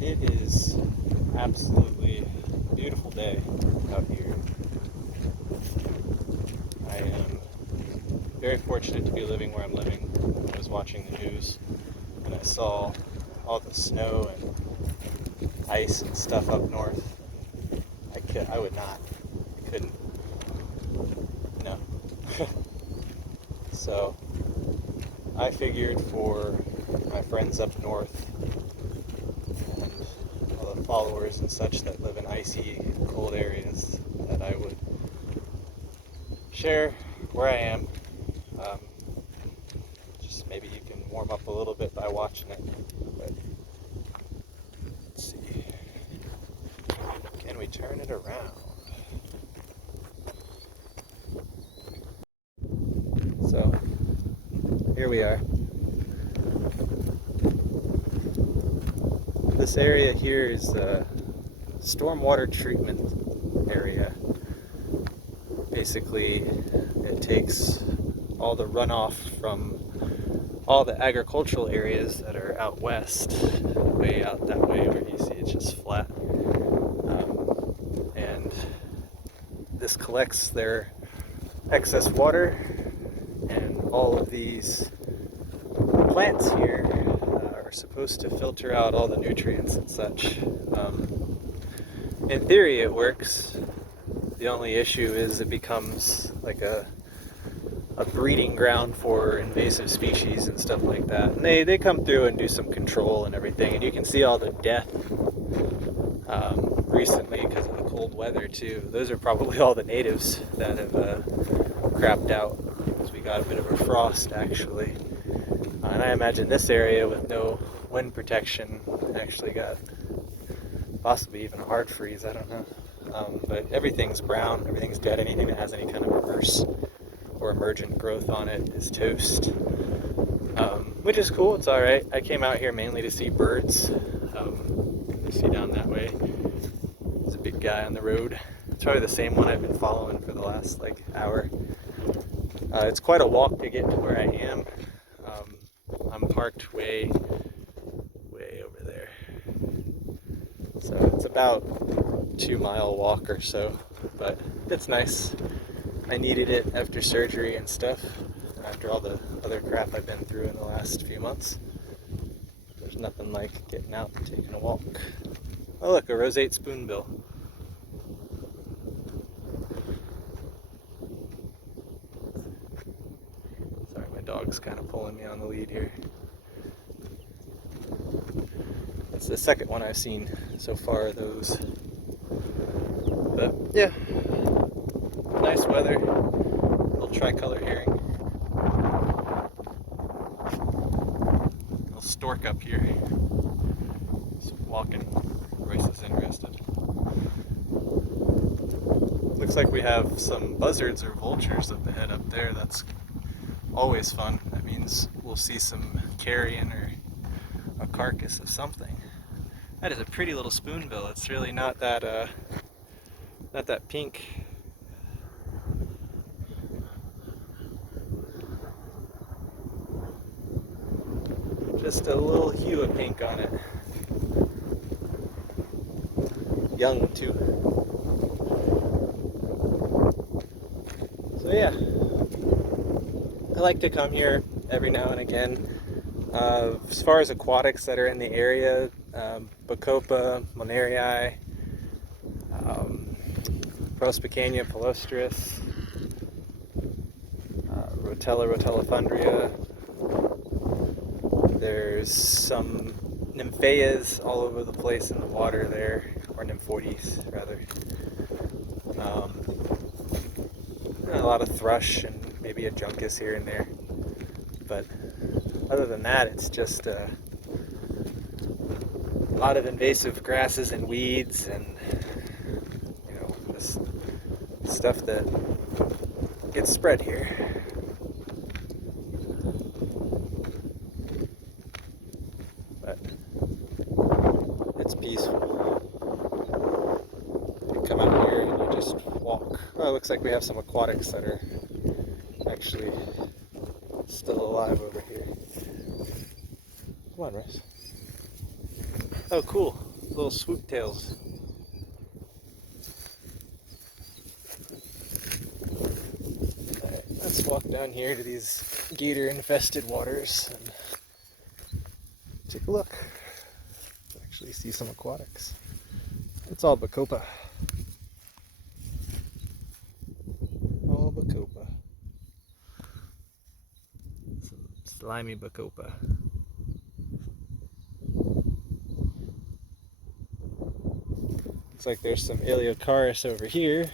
It is absolutely a beautiful day out here. I am very fortunate to be living where I'm living. I was watching the news and I saw all the snow and ice and stuff up north. I would not. I couldn't. No. So I figured for my friends up north and all the followers and such that live in icy, cold areas that I would share where I am. Um, just maybe you can warm up a little bit by watching it. But let's see. Can we turn it around? So here we are. This area here is a stormwater treatment area. Basically, it takes all the runoff from all the agricultural areas that are out west, way out that way where you see it's just flat. And this collects their excess water, and all of these plants here are supposed to filter out all the nutrients and such. In theory it works. The only issue is it becomes like a breeding ground for invasive species and stuff like that. And they come through and do some control and everything, and you can see all the death recently because of the cold weather too. Those are probably all the natives that have crapped out because we got a bit of a frost actually. And I imagine this area with no wind protection actually got possibly even a hard freeze, I don't know. But everything's brown, everything's dead, anything that has any kind of reverse or emergent growth on it is toast. Which is cool, it's alright. I came out here mainly to see birds. You see down that way, there's a big guy on the road. It's probably the same one I've been following for the last hour. It's quite a walk to get to where I am. I'm parked way over there. So it's about 2-mile walk or so, but it's nice. I needed it after surgery and stuff, after all the other crap I've been through in the last few months. There's nothing like getting out and taking a walk. Oh look, a roseate spoonbill. Sorry, my dog's kind of pulling me on the lead here. It's the second one I've seen so far of those. But yeah, nice weather. Little tricolor herring. Little stork up here. Just walking. Royce is interested. Looks like we have some buzzards or vultures up ahead up there. That's always fun. That means we'll see some carrion or a carcass of something. That is a pretty little spoonbill. It's really not that pink. Just a little hue of pink on it. Young too. So yeah, I like to come here every now and again. As far as aquatics that are in the area, Bacopa, Monerii, Prospicania palustris, Rotella rotellifundria. There's some nymphaeas all over the place in the water there, or nymphoides rather. A lot of thrush and maybe a juncus here and there. But other than that, it's just a lot of invasive grasses and weeds and this stuff that gets spread here. But it's peaceful. You come out here and you just walk. Oh, it looks like we have some aquatics that are actually still alive over here. Come on, Russ. Oh, cool. little swoop tails. Alright, let's walk down here to these gator infested waters and take a look. Actually see some aquatics. It's all Bacopa. All Bacopa. Some slimy Bacopa. Looks like there's some alligators over here.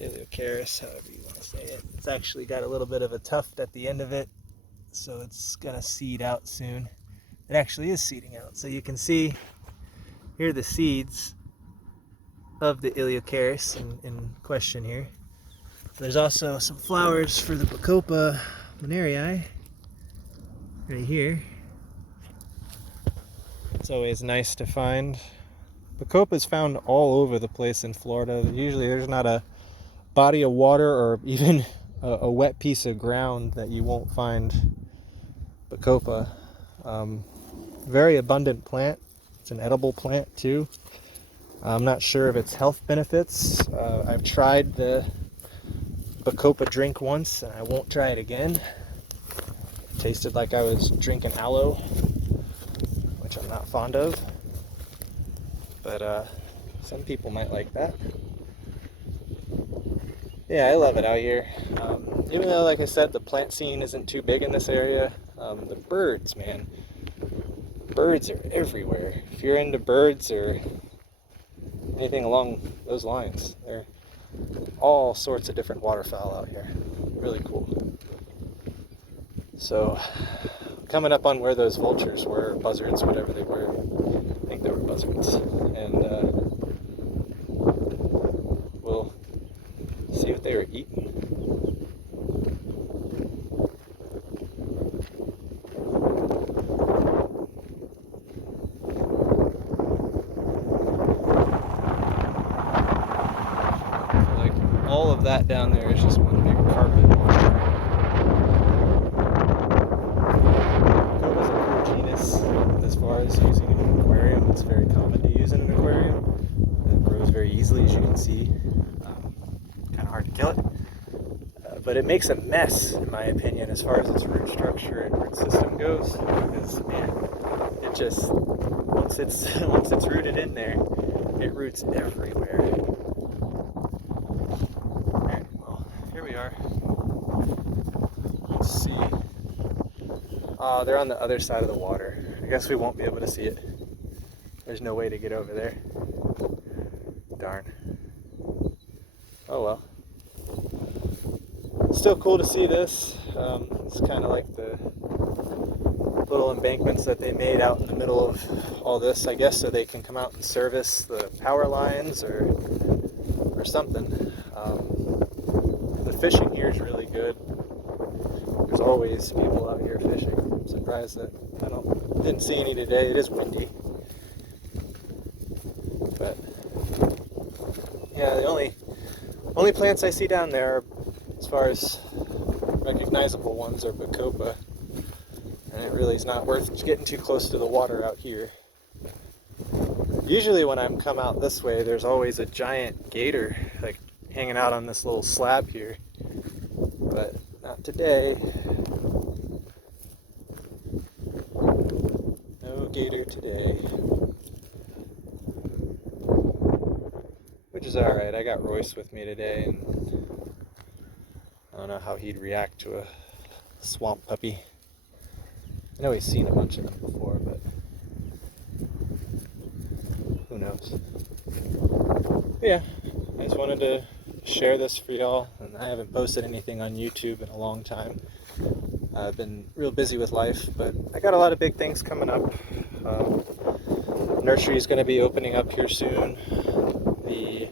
Alligators, however you want to say it. It's actually got a little bit of a tuft at the end of it, so it's gonna seed out soon. It actually is seeding out, so you can see here are the seeds of the alligators in question here. There's also some flowers for the Bacopa monerii right here. It's always nice to find. Bacopa is found all over the place in Florida. Usually there's not a body of water or even a wet piece of ground that you won't find Bacopa. Very abundant plant. It's an edible plant too. I'm not sure of its health benefits. I've tried the Bacopa drink once and I won't try it again. It tasted like I was drinking aloe, which I'm not fond of. But some people might like that. Yeah, I love it out here. Even though, like I said, the plant scene isn't too big in this area, the birds, man. Birds are everywhere. If you're into birds or anything along those lines, there are all sorts of different waterfowl out here. Really cool. So, coming up on where those vultures were, buzzards, whatever they were, I think they were buzzards, and we'll see what they were eating. All of that down there is just one big carpet. Bacopa's a cool genus as far as using it in an aquarium. It's very common to use in an aquarium. It grows very easily, as you can see. Kind of hard to kill it. But it makes a mess, in my opinion, as far as its root structure and root system goes. Because, man, it just, once it's rooted in there, it roots everywhere. Let's see. They're on the other side of the water. I guess we won't be able to see it. There's no way to get over there. Darn. Oh well. Still cool to see this. It's kind of like the little embankments that they made out in the middle of all this, I guess, so they can come out and service the power lines or something. The fishing here is really good. There's always people out here fishing. I'm surprised that I didn't see any today. It is windy. But yeah, the only plants I see down there, as far as recognizable ones, are Bacopa. And it really is not worth getting too close to the water out here. Usually when I'm come out this way, there's always a giant gator like hanging out on this little slab here. But not today. No gator today. Which is alright. I got Royce with me today, and I don't know how he'd react to a swamp puppy. I know he's seen a bunch of them before, but who knows. But yeah, I just wanted to share this for y'all, and I haven't posted anything on YouTube in a long time. I've been real busy with life, but I got a lot of big things coming up. Nursery is going to be opening up here soon. The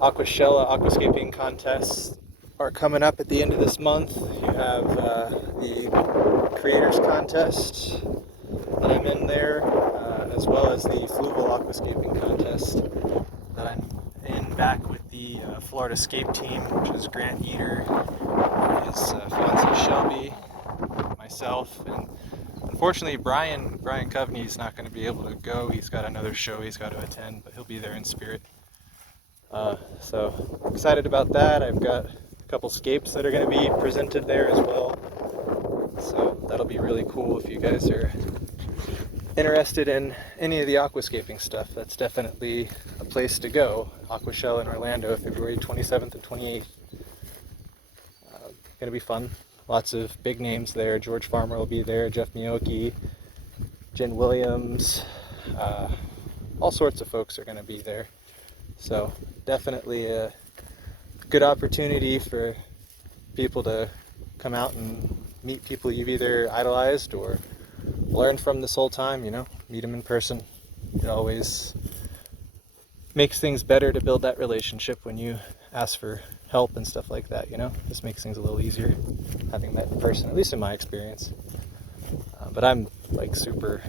aquascaping contests are coming up at the end of this month. You have the creators contest that I'm in there, as well as the fluval aquascaping contest that I'm in back with the Florida Scape team, which is Grant Eater, his fiancée Shelby, myself, and Unfortunately, Brian Coveney's not going to be able to go. He's got another show he's got to attend, but he'll be there in spirit. So excited about that. I've got a couple scapes that are going to be presented there as well. So that'll be really cool if you guys are interested in any of the aquascaping stuff. That's definitely a place to go. Aquashell in Orlando, February 27th and 28th. Gonna be fun. Lots of big names there. George Farmer will be there, Jeff Miyoki, Jen Williams, all sorts of folks are gonna be there. So definitely a good opportunity for people to come out and meet people you've either idolized or learn from this whole time, you know, meet them in person. It always makes things better to build that relationship when you ask for help and stuff like that, you know. Just makes things a little easier having that in person, at least in my experience. But I'm like super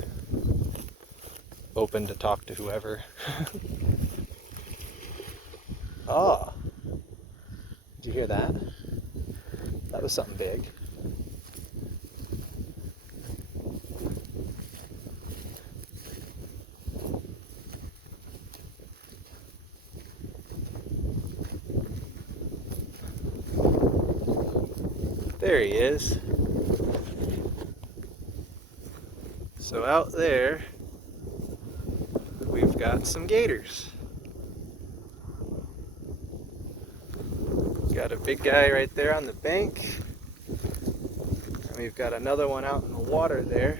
open to talk to whoever. Oh, did you hear that? That was something big. There he is. So out there, we've got some gators. Got a big guy right there on the bank. And we've got another one out in the water there.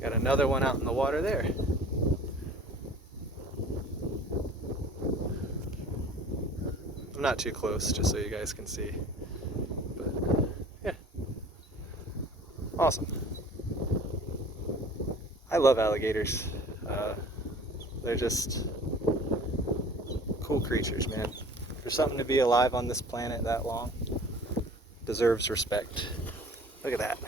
Got another one out in the water there. I'm not too close, just so you guys can see. But yeah, awesome. I love alligators. They're just cool creatures, man. For something to be alive on this planet that long deserves respect. Look at that.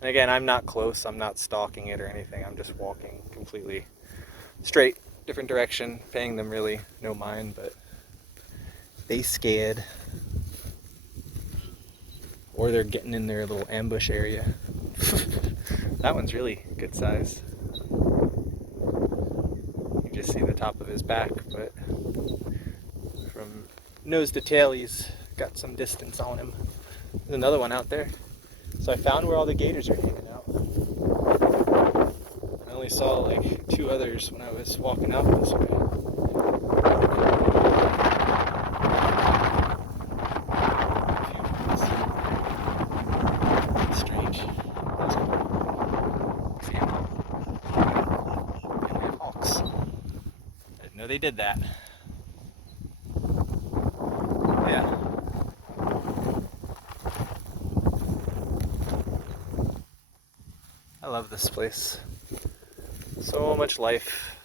And again, I'm not close, I'm not stalking it or anything, I'm just walking completely straight, different direction, paying them really no mind, but they scared. Or they're getting in their little ambush area. That one's really good size. You just see the top of his back, but from nose to tail he's got some distance on him. There's another one out there. So I found where all the gators are hanging out. I only saw like 2 others when I was walking out this way. Strange. See them? And we have hawks. I didn't know they did that. Yeah. I love this place. So much life.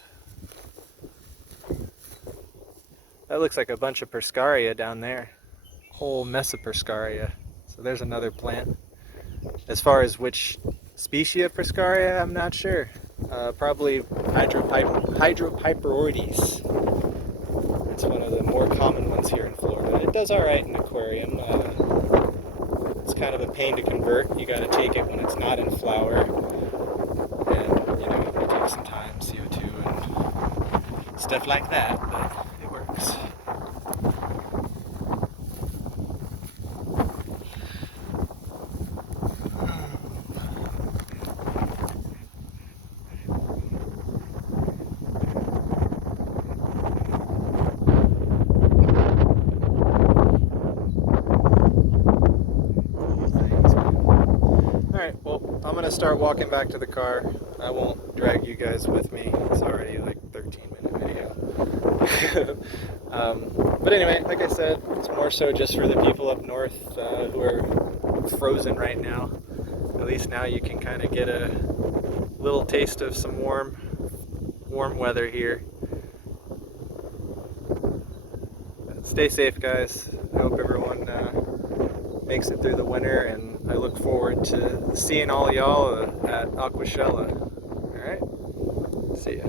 That looks like a bunch of Perscaria down there. Whole mess of Perscaria. So there's another plant. As far as which species of Perscaria, I'm not sure. Probably Hydropiperides. It's one of the more common ones here in Florida. It does alright in an aquarium. It's kind of a pain to convert. You gotta take it when it's not in flower. And, you know, it takes some time, CO2 and stuff like that, but it works. Alright, well, I'm gonna start walking back to the car. I won't drag you guys with me. It's already like a 13-minute video. But anyway, like I said, it's more so just for the people up north who are frozen right now. At least now you can kind of get a little taste of some warm weather here. But stay safe, guys. I hope everyone makes it through the winter, and I look forward to seeing all y'all at Aquashella. Alright? See ya.